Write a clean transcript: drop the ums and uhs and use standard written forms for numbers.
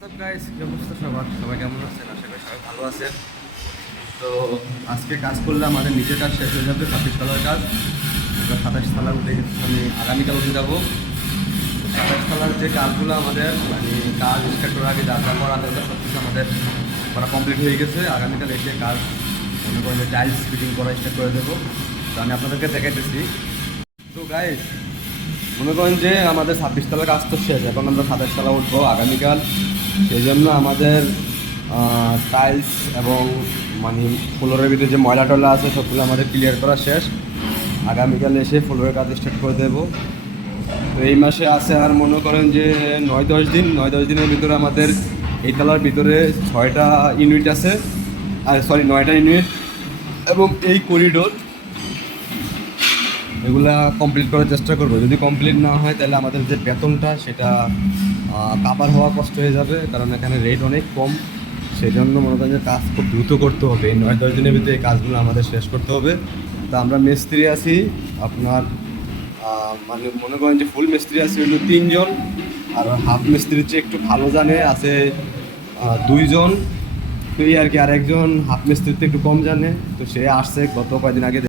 সবাই কেমন আছেন? আশা করি সবাই ভালো আছেন। তো আজকে কাজ করলে আমাদের নিজের কাজ শেষ হয়ে যাবে, 26 তলার কাজ। আমরা 27 তলা উঠে আমি আগামীকাল উঠে যাবো। 27 তলার যে কাজগুলো আমাদের মানে কাজ স্টার্ট করার আগে যা যা করা দরকার সব কিছু আমাদের করা কমপ্লিট হয়ে গেছে। আগামীকাল এসে কাজ মনে করেন যে টাইলস ফিটিং করা স্টার্ট করে দেবো। তো আমি আপনাদেরকে দেখাইতেছি। তো গাইস মনে করেন যে আমাদের 26 তলার কাজ তো শেষ, এখন আমরা 27 তলা উঠবো আগামীকাল। সেই জন্য আমাদের টাইলস এবং মানে ফ্লোরের ভিতরে যে ময়লা টয়লা আছে সবগুলো আমাদের ক্লিয়ার করা শেষ। আগামীকাল এসে ফ্লোরের কাজ স্টার্ট করে দেবো। তো এই মাসে আছে আর মনে করেন যে 9-10 দিনের ভিতরে আমাদের এই তলার ভিতরে 6টা ইউনিট আছে, আর 9টা ইউনিট এবং এই করিডোর এগুলা কমপ্লিট করার চেষ্টা করবো। যদি কমপ্লিট না হয় তাহলে আমাদের যে বেতনটা সেটা কাভার হওয়া কষ্ট হয়ে যাবে, কারণ এখানে রেট অনেক কম। সেই জন্য মনে করেন যে কাজ খুব দ্রুত করতে হবে, এই 9-10 দিনের ভিতরে এই কাজগুলো আমাদের শেষ করতে হবে। তো আমরা মিস্ত্রি আছি আপনার মানে মনে করেন যে ফুল মিস্ত্রি আছে হলো 3 জন, আর হাফ মিস্ত্রির চেয়ে একটু ভালো জানে আছে 2 জন। তো এই আর কি, আর একজন হাফ মিস্ত্রিতে একটু কম জানে, তো সে আসছে গত কয়েকদিন আগে।